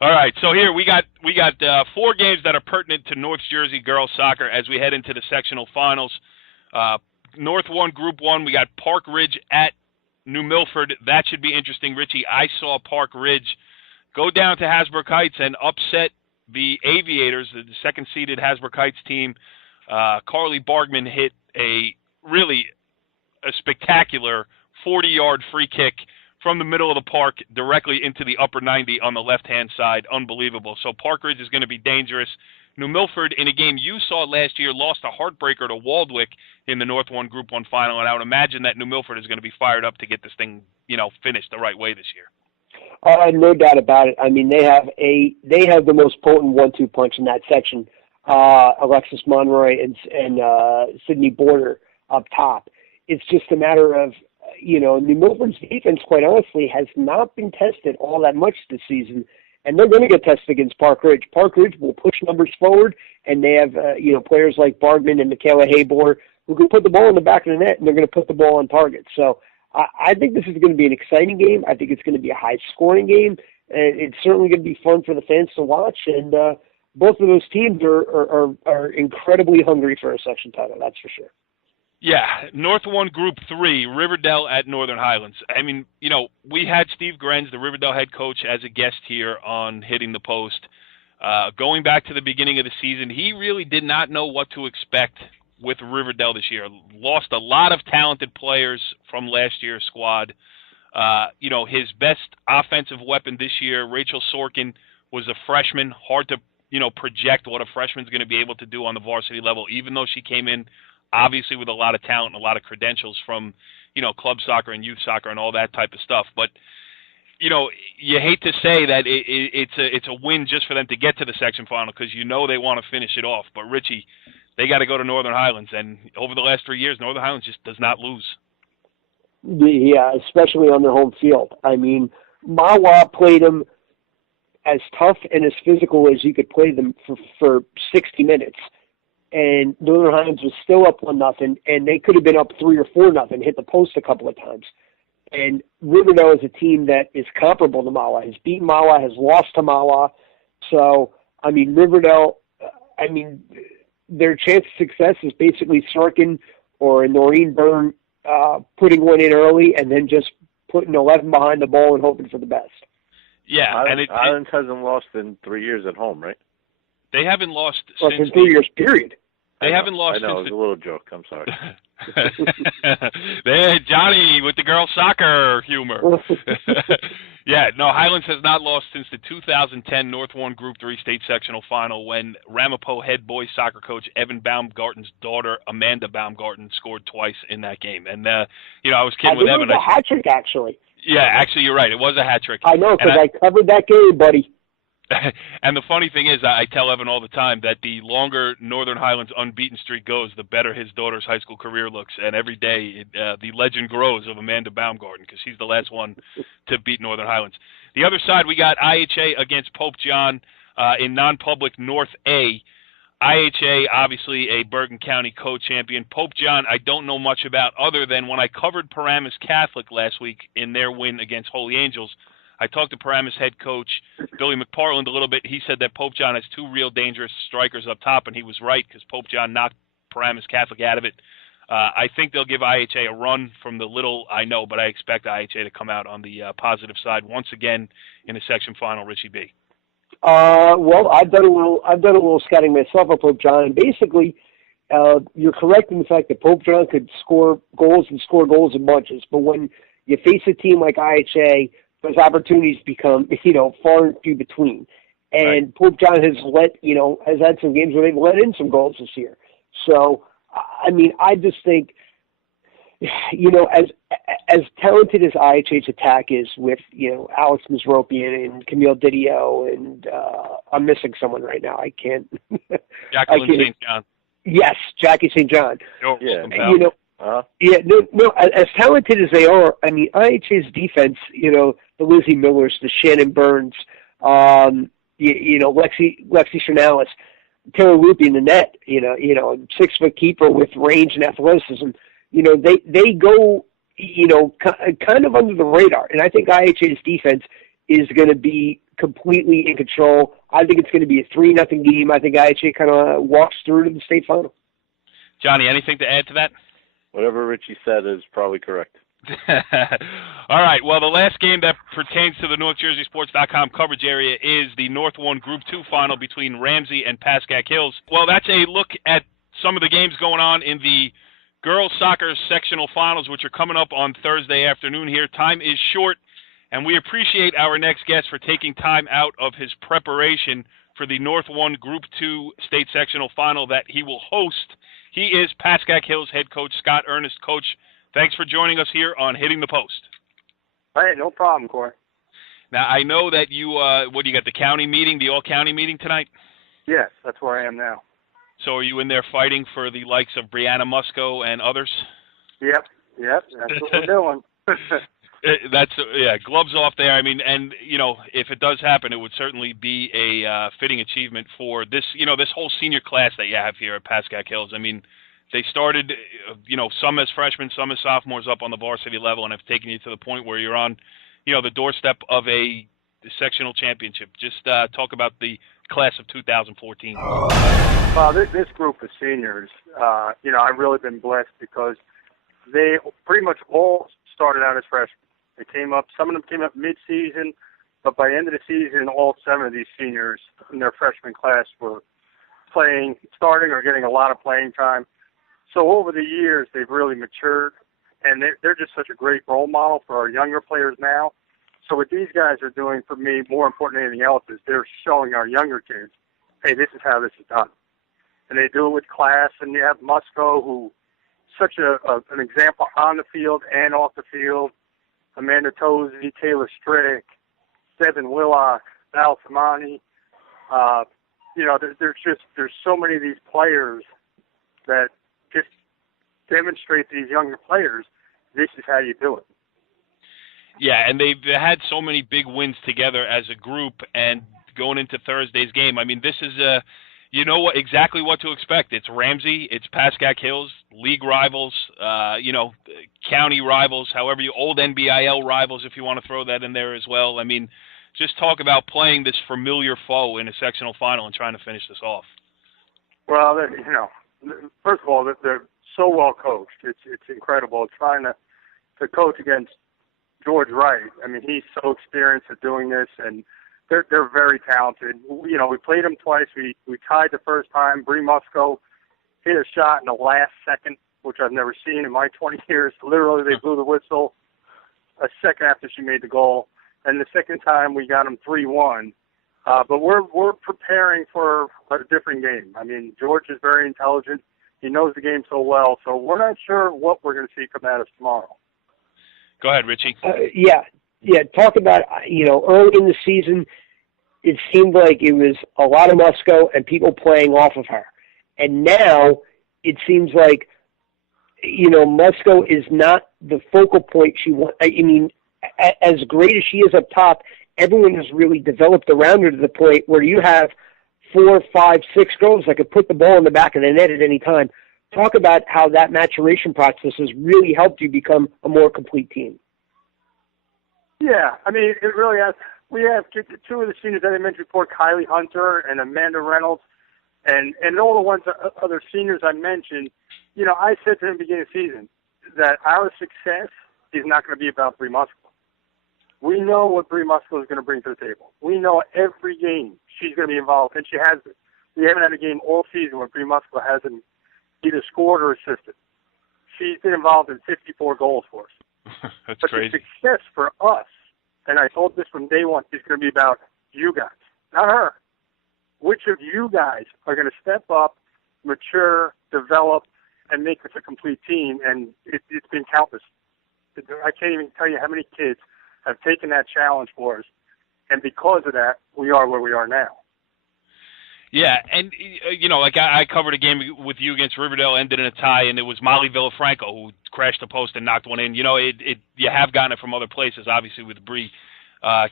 All right, so here we got 4 games that are pertinent to North Jersey girls soccer as we head into the sectional finals. North 1, Group 1, we got Park Ridge at New Milford. That should be interesting, Richie. I saw Park Ridge go down to Hasbrook Heights and upset the Aviators, the second-seeded Hasbrook Heights team. Carly Bargman hit a spectacular 40-yard free kick from the middle of the park directly into the upper 90 on the left-hand side. Unbelievable. So Park Ridge is going to be dangerous. New Milford, in a game you saw last year, lost a heartbreaker to Waldwick in the North 1 Group 1 final, and I would imagine that New Milford is going to be fired up to get this thing, finished the right way this year. No doubt about it. I mean, they have the most potent 1-2 punch in that section. Alexis Monroy and Sydney Border up top. It's just a matter of, New Milford's defense, quite honestly, has not been tested all that much this season. And they're going to get tested against Park Ridge. Park Ridge will push numbers forward, and they have players like Bargman and Michaela Haybor who can put the ball in the back of the net, and they're going to put the ball on target. So I think this is going to be an exciting game. I think it's going to be a high-scoring game. And it's certainly going to be fun for the fans to watch. And both of those teams are incredibly hungry for a section title, that's for sure. Yeah, North 1 Group 3, Riverdale at Northern Highlands. I mean, we had Steve Grenz, the Riverdale head coach, as a guest here on Hitting the Post. Going back to the beginning of the season, he really did not know what to expect with Riverdale this year. Lost a lot of talented players from last year's squad. His best offensive weapon this year, Rachel Sorkin, was a freshman. Hard to, project what a freshman's going to be able to do on the varsity level, even though she came in obviously with a lot of talent and a lot of credentials from, club soccer and youth soccer and all that type of stuff. But, you hate to say that it's a win just for them to get to the section final because they want to finish it off. But, Richie, they got to go to Northern Highlands. And over the last 3 years, Northern Highlands just does not lose. Yeah, especially on their home field. I mean, Mawa played them as tough and as physical as you could play them for 60 minutes. And Northern Highlands was still up 1-0, and they could have been up 3 or 4-0, hit the post a couple of times. And Riverdale is a team that is comparable to Mala, has beaten Mala, has lost to Mala. So, I mean, Riverdale, their chance of success is basically Sorkin or Noreen Byrne putting one in early and then just putting 11 behind the ball and hoping for the best. Yeah, Islands hasn't lost in 3 years at home, right? They haven't lost since in 3 years, period. They haven't lost. I know, it was a little joke. I'm sorry. There, Johnny with the girls' soccer humor. Yeah, no, Highlands has not lost since the 2010 North 1 Group 3 state sectional final when Ramapo head boys soccer coach Evan Baumgarten's daughter, Amanda Baumgarten, scored twice in that game. And, I was kidding with Evan. It was a hat trick, actually. Yeah, actually, you're right. It was a hat trick. I know, because I covered that game, buddy. And the funny thing is, I tell Evan all the time that the longer Northern Highlands unbeaten streak goes, the better his daughter's high school career looks. And every day, the legend grows of Amanda Baumgarten because she's the last one to beat Northern Highlands. The other side, we got IHA against Pope John in non-public North A. IHA, obviously a Bergen County co-champion. Pope John, I don't know much about other than when I covered Paramus Catholic last week in their win against Holy Angels. I talked to Paramus head coach Billy McParland a little bit. He said that Pope John has two real dangerous strikers up top, and he was right because Pope John knocked Paramus Catholic out of it. I think they'll give IHA a run from the little I know, but I expect IHA to come out on the positive side once again in the section final. Richie B. Well, I've done a little scouting myself on Pope John, and basically, you're correct in the fact that Pope John could score goals in bunches, but when you face a team like IHA, those opportunities become, far and few between. And right. Pope John has had some games where they've let in some goals this year. So, I just think, as talented as IHA's attack is with, Alex Misropian and Camille Didio and I'm missing someone right now. I can't. Jacqueline St. John. Yes, Jackie St. John. As talented as they are, IHA's defense, the Lizzie Millers, the Shannon Burns, Lexi Chernales, Taylor Loopy in the net, 6-foot keeper with range and athleticism. They go, kind of under the radar. And I think IHA's defense is going to be completely in control. I think it's going to be a 3-0 game. I think IHA kind of walks through to the state final. Johnny, anything to add to that? Whatever Richie said is probably correct. All right. Well, the last game that pertains to the NorthJerseySports.com coverage area is the North 1 Group 2 final between Ramsey and Pascack Hills. Well, that's a look at some of the games going on in the girls soccer sectional finals, which are coming up on Thursday afternoon here. Time is short, and we appreciate our next guest for taking time out of his preparation for the North 1 Group 2 state sectional final that he will host. He is Pascack Hills head coach Scott Ernest. Coach, thanks for joining us here on Hitting the Post. Hey, no problem, Corey. Now, I know that you got the county meeting, the all-county meeting tonight? Yes, that's where I am now. So are you in there fighting for the likes of Brianna Musco and others? Yep, that's what we're doing. Gloves off there. And if it does happen, it would certainly be a fitting achievement for this, this whole senior class that you have here at Pascack Hills. They started, some as freshmen, some as sophomores up on the varsity level, and have taken you to the point where you're on, the doorstep of the sectional championship. Just talk about the class of 2014. Well, this group of seniors, I've really been blessed because they pretty much all started out as freshmen. Some of them came up mid-season, but by the end of the season, all 7 of these seniors in their freshman class were starting or getting a lot of playing time. So over the years, they've really matured, and they're just such a great role model for our younger players now. So what these guys are doing for me, more important than anything else, is they're showing our younger kids, hey, this is how this is done. And they do it with class, and you have Musco, who such an example on the field and off the field. Amanda Tozy, Taylor Strick, Devin Willock, Val Samani. There's so many of these players that just demonstrate to these younger players, this is how you do it. Yeah, and they've had so many big wins together as a group, and going into Thursday's game, this is you know exactly what to expect. It's Ramsey, it's Pascack Hills, league rivals, county rivals, however old NBIL rivals, if you want to throw that in there as well. I mean, just talk about playing this familiar foe in a sectional final and trying to finish this off. Well, first of all, they're so well coached. It's incredible trying to coach against George Wright. I mean, he's so experienced at doing this, and they're very talented. We played them twice. We tied the first time. Bree Musco hit a shot in the last second, which I've never seen in my 20 years. Literally, they blew the whistle a second after she made the goal. And the second time, we got them 3-1. But we're preparing for a different game. I mean, George is very intelligent. He knows the game so well. So we're not sure what we're going to see come at us tomorrow. Go ahead, Richie. Yeah. Talk about, early in the season, it seemed like it was a lot of Musco and people playing off of her. And now it seems like, Musco is not the focal point she wants. I mean, as great as she is up top, everyone has really developed around her to the point where you have 4, 5, 6 girls that could put the ball in the back of the net at any time. Talk about how that maturation process has really helped you become a more complete team. Yeah, I mean, it really has. We have 2 of the seniors that I mentioned before, Kylie Hunter and Amanda Reynolds, and all the ones, other seniors I mentioned. I said to them at the beginning of the season that our success is not going to be about Bree Musco. We know what Bree Musco is going to bring to the table. We know every game she's going to be involved, and she has been. We haven't had a game all season where Bree Musco hasn't either scored or assisted. She's been involved in 54 goals for us. That's but crazy. The success for us, and I told this from day one, is going to be about you guys, not her. Which of you guys are going to step up, mature, develop, and make us a complete team? And it's been countless. I can't even tell you how many kids have taken that challenge for us, and because of that, we are where we are now. Yeah, and, I covered a game with you against Riverdale, ended in a tie, and it was Molly Villafranco who crashed the post and knocked one in. You have gotten it from other places, obviously, with Bree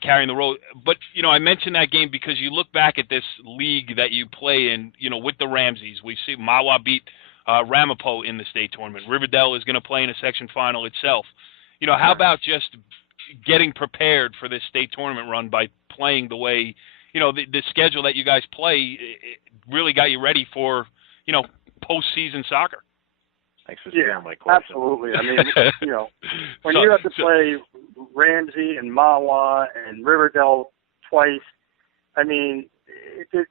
carrying the role. But, I mentioned that game because you look back at this league that you play in, with the Ramseys. We see Mawa beat Ramapo in the state tournament. Riverdale is going to play in a section final itself. How about just getting prepared for this state tournament run by playing the way, the schedule that you guys play really got you ready for, postseason soccer? Thanks for sharing my question. Absolutely. I mean, when you have to play Ramsey and Mawa and Riverdale twice, I mean,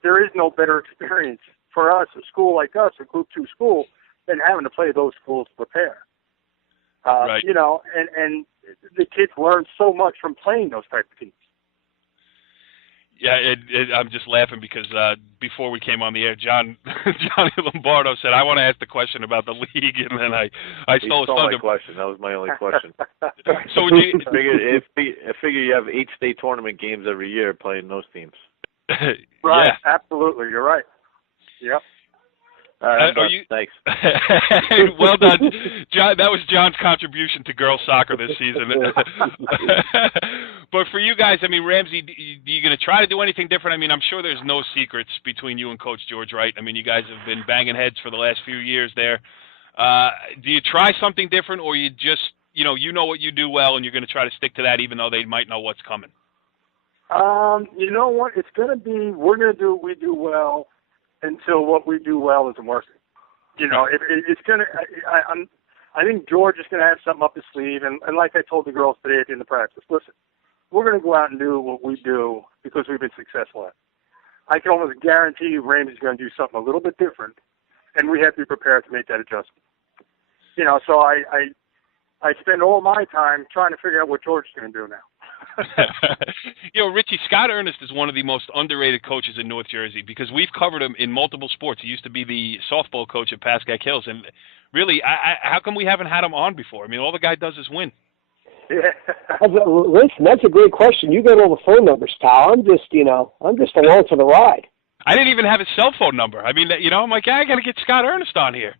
there is no better experience for us, a school like us, a Group 2 school, than having to play those schools to prepare. Right. And the kids learn so much from playing those type of teams. Yeah, I'm just laughing because before we came on the air, Johnny Lombardo said, I want to ask the question about the league, and then I stole his thunder. My question. That was my only question. So would you I figure you have 8 state tournament games every year playing those teams. Right, yeah. Absolutely. You're right. Yep. Thanks. Well done, John. That was John's contribution to girls soccer this season. But for you guys, I mean, Ramsey, are you going to try to do anything different? I mean, I'm sure there's no secrets between you and Coach George Wright. I mean, you guys have been banging heads for the last few years there. Do you try something different, or you just, you know what you do well, and you're going to try to stick to that even though they might know what's coming? You know what? It's going to be, we're going to do what we do well until what we do well isn't working. It's going to, I think George is going to have something up his sleeve. And like I told the girls today at the end of practice, listen, we're going to go out and do what we do because we've been successful at it. I can almost guarantee you Ramsey's going to do something a little bit different, and we have to be prepared to make that adjustment. So I spend all my time trying to figure out what George is going to do now. Richie, Scott Ernest is one of the most underrated coaches in North Jersey because we've covered him in multiple sports. He used to be the softball coach at Pascack Hills, and really, how come we haven't had him on before? I mean, all the guy does is win. Yeah. Listen, that's a great question. You got all the phone numbers, pal. I'm just along for the ride. I didn't even have his cell phone number. I mean, I'm like, I got to get Scott Ernest on here.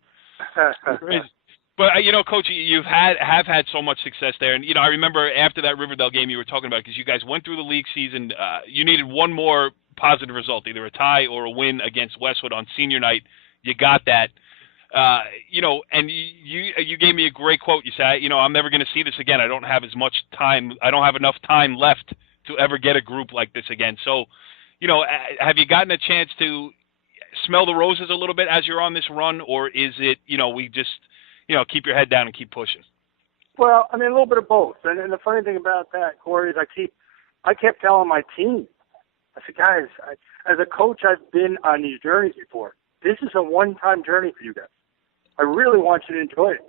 But, Coach, you have had so much success there. And, I remember after that Riverdale game you were talking about, because you guys went through the league season, you needed one more positive result, either a tie or a win against Westwood on senior night. You got that. And you gave me a great quote. You said, I'm never going to see this again. I don't have as much time. I don't have enough time left to ever get a group like this again. So, have you gotten a chance to smell the roses a little bit as you're on this run, or is it, we just, keep your head down and keep pushing? Well, I mean, a little bit of both. And the funny thing about that, Corey, is I kept telling my team, I said, guys, as a coach, I've been on these journeys before. This is a one-time journey for you guys. I really want you to enjoy it.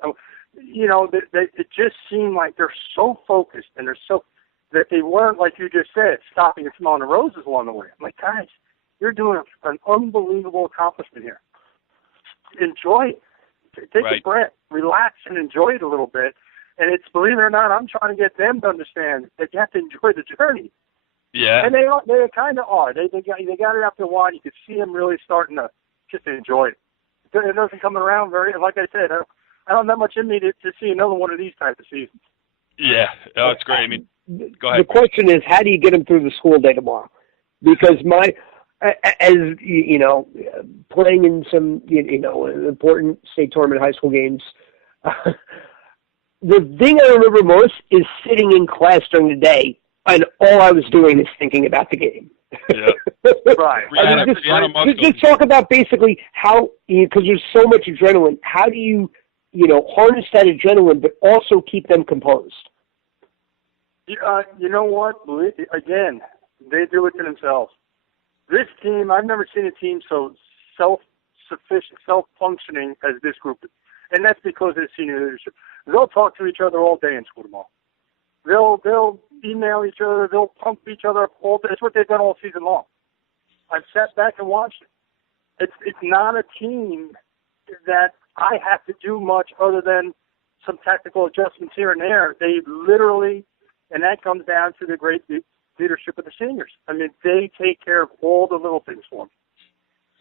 It just seemed like they're so focused and they're so that they weren't, like you just said, stopping and smelling the roses along the way. I'm like, guys, you're doing an unbelievable accomplishment here. Enjoy it. Take a breath, relax, and enjoy it a little bit. And it's, believe it or not, I'm trying to get them to understand that you have to enjoy the journey. Yeah. And they kind of are. They got it after a while. You could see them really starting to just enjoy it. It doesn't come around very, like I said, I don't have much in me to see another one of these type of seasons. Yeah, it's great. I mean, go ahead. The question is, how do you get them through the school day tomorrow? Because playing in some, important state tournament high school games, the thing I remember most is sitting in class during the day, and all I was doing is thinking about the game. Yeah. Right. Just talk about basically how, because there's so much adrenaline, how do you, harness that adrenaline, but also keep them composed? You know what? Again, they do it to themselves. This team, I've never seen a team so self-sufficient, self-functioning as this group is. And that's because of the senior leadership. They'll talk to each other all day in school tomorrow. They'll email each other. They'll pump each other up all day. It's what they've done all season long. I've sat back and watched it. It's not a team that I have to do much other than some tactical adjustments here and there. They literally, and that comes down to the great leadership of the seniors. I mean, they take care of all the little things for me.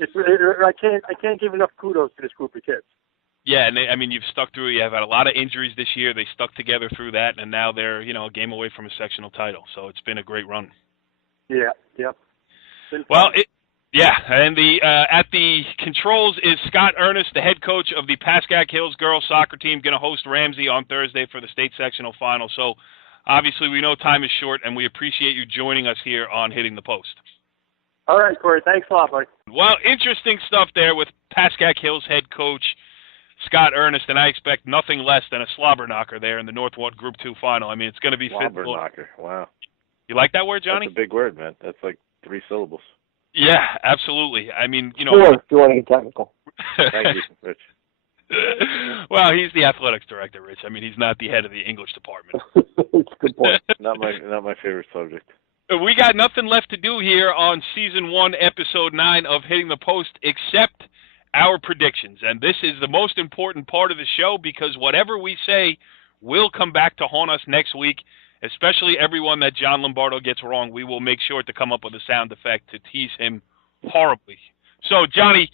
I can't give enough kudos to this group of kids. Yeah, and you've stuck through. You have had a lot of injuries this year. They stuck together through that, and now they're, a game away from a sectional title. So it's been a great run. Yeah, yep. Well, and at the controls is Scott Ernest, the head coach of the Pascack Hills girls soccer team, going to host Ramsey on Thursday for the state sectional final. So obviously we know time is short, and we appreciate you joining us here on Hitting the Post. All right, Corey. Thanks a lot, buddy. Well, interesting stuff there with Pascack Hills head coach Scott Ernest, and I expect nothing less than a slobber knocker there in the North 1 Group 2 final. I mean, it's going to be slobber knocker. Wow. You like that word, Johnny? That's a big word, man. That's like 3 syllables. Yeah, absolutely. I mean, 4, if you want to get technical. Thank you, Rich. Well, he's the athletics director, Rich. I mean, he's not the head of the English department. It's a good point. Not my favorite subject. We got nothing left to do here on Season 1, Episode 9 of Hitting the Post except our predictions. And this is the most important part of the show because whatever we say will come back to haunt us next week, especially everyone that John Lombardo gets wrong. We will make sure to come up with a sound effect to tease him horribly. So, Johnny,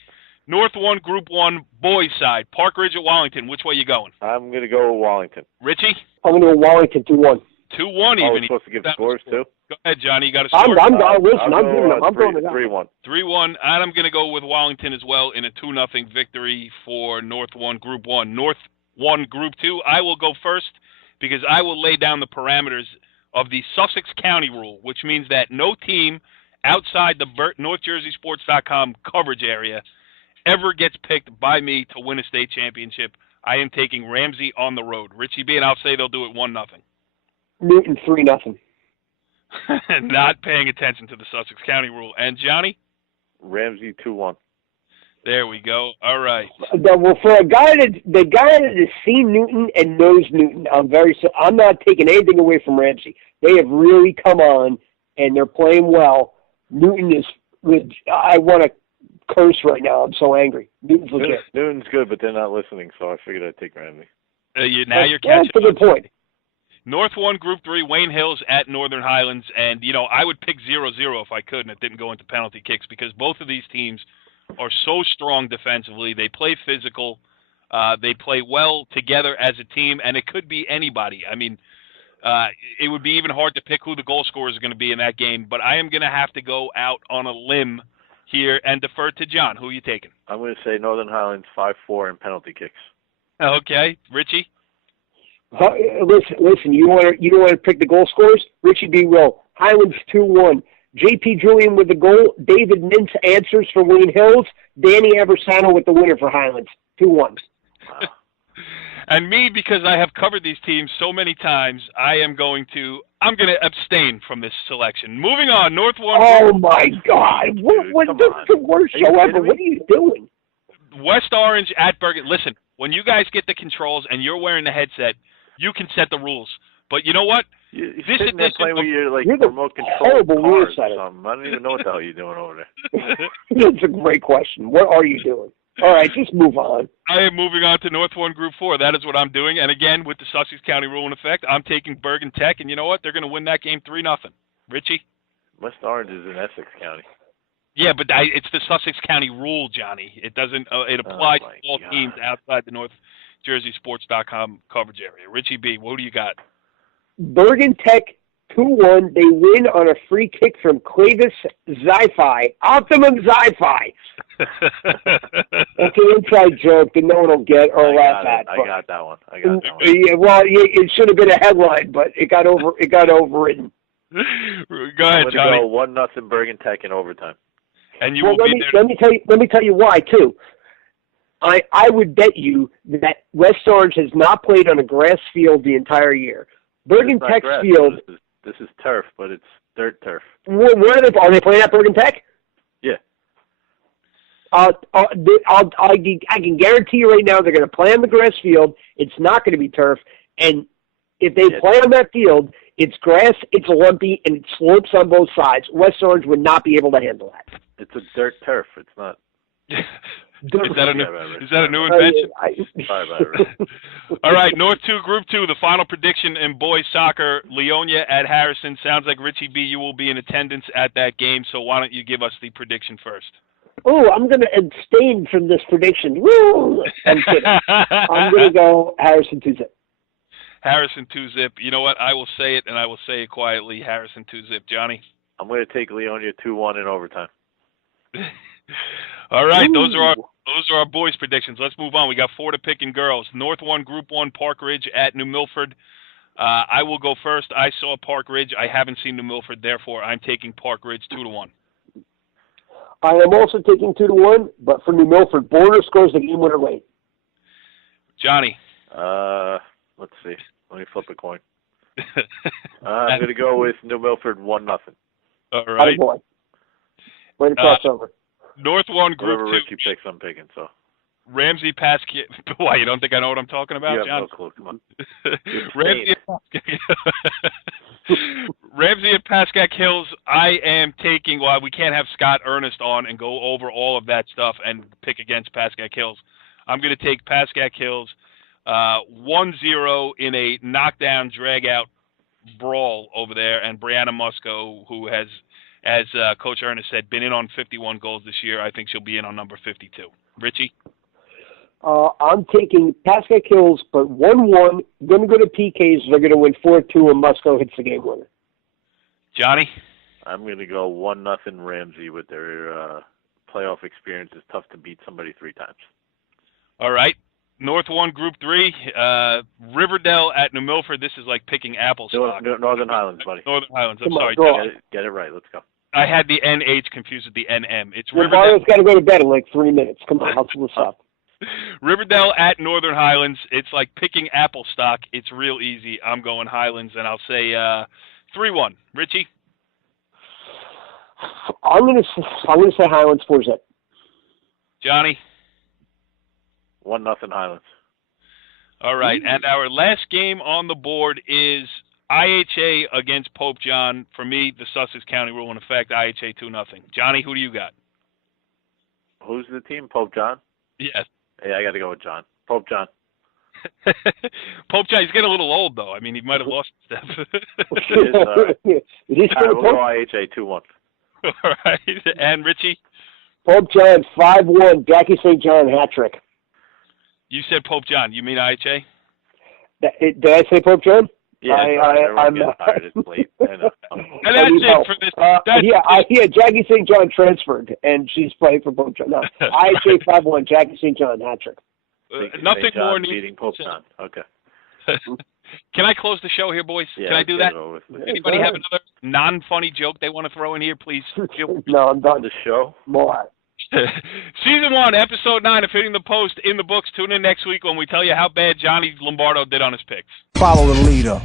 North 1, Group 1, boys side, Park Ridge at Wallington. Which way you going? I'm going to go Wallington. Richie? I'm going to go Wallington 2-1. 2-1 even. Oh, we're supposed to give scores, too? Go ahead, Johnny. You got a score? I'm going 3-1. 3-1. And I'm going to go with Wallington as well in a 2-0 victory for North 1, Group 1. North 1, Group 2, I will go first because I will lay down the parameters of the Sussex County rule, which means that no team outside the NorthJerseySports.com coverage area ever gets picked by me to win a state championship. I am taking Ramsey on the road. Richie B, and I'll say they'll do it 1-0. Newton 3-0. Not paying attention to the Sussex County rule. And Johnny? Ramsey 2-1. There we go. All right. Well, for the guy that has seen Newton and knows Newton, I'm not taking anything away from Ramsey. They have really come on, and they're playing well. Newton is I want to curse right now. I'm so angry. Newton's legit. Newton's good, but they're not listening, so I figured I'd take Ramsey. Now you're catching up. That's a good point. North 1, Group 3, Wayne Hills at Northern Highlands. And, I would pick 0-0 if I could, and it didn't go into penalty kicks because both of these teams are so strong defensively. They play physical. They play well together as a team, and it could be anybody. I mean, it would be even hard to pick who the goal scorers are going to be in that game. But I am going to have to go out on a limb here and defer to John. Who are you taking? I'm going to say Northern Highlands 5-4 in penalty kicks. Okay, Richie. Listen. You don't want to pick the goal scorers? Richie B. Will. Highlands 2-1. J.P. Julian with the goal. David Mintz answers for Wayne Hills. Danny Aversano with the winner for Highlands. 2-1. Wow. And me, because I have covered these teams so many times, I'm going to abstain from this selection. Moving on, North 1. Oh my God! What this is the worst show ever. What are you doing? West Orange at Bergen. Listen, when you guys get the controls and you're wearing the headset, you can set the rules. But you know what? You're sitting there playing with your you're the remote control horrible rule cars setter. or something. I don't even know what the hell you're doing over there. That's a great question. What are you doing? All right, just move on. I am moving on to North 1 Group 4. That is what I'm doing. And again, with the Sussex County rule in effect, I'm taking Bergen Tech. And you know what? They're going to win that game 3-0. Richie? West Orange is in Essex County. Yeah, but it's the Sussex County rule, Johnny. It doesn't. It applies to all teams outside the NorthJerseySports.com coverage area. Richie B., what do you got? Bergen Tech 2-1. They win on a free kick from Clavis Zi-Fi. Optimum Zi-Fi. That's an inside joke that no one will get or laugh at. I got that one. Yeah, well, it should have been a headline, but it got overwritten. Go ahead, Johnny. Go 1-0 Bergen Tech in overtime. And you will be there. Let me tell you why too. I would bet you that West Orange has not played on a grass field the entire year. Bergen Tech's field. This is turf, but it's dirt turf. Where are they playing at Bergen Tech? Yeah. I can guarantee you right now they're going to play on the grass field. It's not going to be turf, and if they play on that field, it's grass, it's lumpy, and it slopes on both sides. West Orange would not be able to handle that. It's a dirt turf. It's not. Is that a new invention? Sorry about it. All right, North 2, Group 2, the final prediction in boys soccer, Leonia at Harrison. Sounds like Richie B, you will be in attendance at that game, so why don't you give us the prediction first? Oh, I'm going to abstain from this prediction. Woo! I'm kidding. I'm going to go Harrison 2-zip. Harrison 2-zip. You know what? I will say it, and I will say it quietly. Harrison 2-zip. Johnny? I'm going to take Leonia 2-1 in overtime. All right, those are our boys' predictions. Let's move on. We got 4 to pick in girls. North 1, Group 1, Park Ridge at New Milford. I will go first. I saw Park Ridge. I haven't seen New Milford. Therefore, I'm taking Park Ridge 2-1. I am also taking 2-1, but for New Milford, Border scores the game winner late. Johnny? Let's see. Let me flip a coin. I'm going to go with New Milford 1-0. All right. Boy. Way to cross over. North 1, Group 2. Whatever Richie picks, I'm picking, so. Ramsey, Pascack. Why, you don't think I know what I'm talking about, you John? have no clue. Come on. Ramsey and Pascack Hills, I am taking, well, we can't have Scott Ernest on and go over all of that stuff and pick against Pascack Hills. I'm going to take Pascack Hills 1-0 in a knockdown, drag-out brawl over there, and Brianna Musco, who has, as Coach Ernest said, been in on 51 goals this year. I think she'll be in on number 52. Richie? I'm taking Pascack Hills, but 1-1. Going to go to PKs. They're going to win 4-2, and Musco hits the game winner. Johnny? I'm going to go 1-0 Ramsey with their playoff experience. It's tough to beat somebody 3 times. All right. North 1, Group 3, Riverdale at New Milford. This is like picking apple stock. Northern Highlands, buddy. Northern Highlands. I'm Come sorry. on, get it right. Let's go. I had the NH confused with the NM. It's Riverdale's got to go to bed in like 3 minutes. Come on, let's what's up. Riverdale at Northern Highlands. It's like picking apple stock. It's real easy. I'm going Highlands, and I'll say 3-1. Richie? I'm gonna say Highlands 4-0. Johnny? 1-0 Highlands. All right, and our last game on the board is IHA against Pope John. For me, the Sussex County rule in effect, IHA 2-0. Johnny, who do you got? Who's the team? Pope John? Yes. Yeah, I got to go with John. Pope John. Pope John, he's getting a little old, though. I mean, he might have lost stuff. All right, we'll go IHA 2-1. All right. And Richie? Pope John 5-1. Jackie St. John hat trick. You said Pope John. You mean IHA? Did I say Pope John? Yeah, I'm getting tired. It's late. I know. And that's it for this. Jackie St. John transferred, and she's playing for Pope John. No, IHA 5-1, Jackie St. John, hat trick. Nothing more beating Pope John. Okay. Can I close the show here, boys? Yeah, Can I do that? Anybody have ahead. another non-funny joke they want to throw in here, please? No, I'm done. The show? More. Season 1, Episode 9 of Hitting the Post in the books. Tune in next week when we tell you how bad Johnny Lombardo did on his picks. Follow the leader.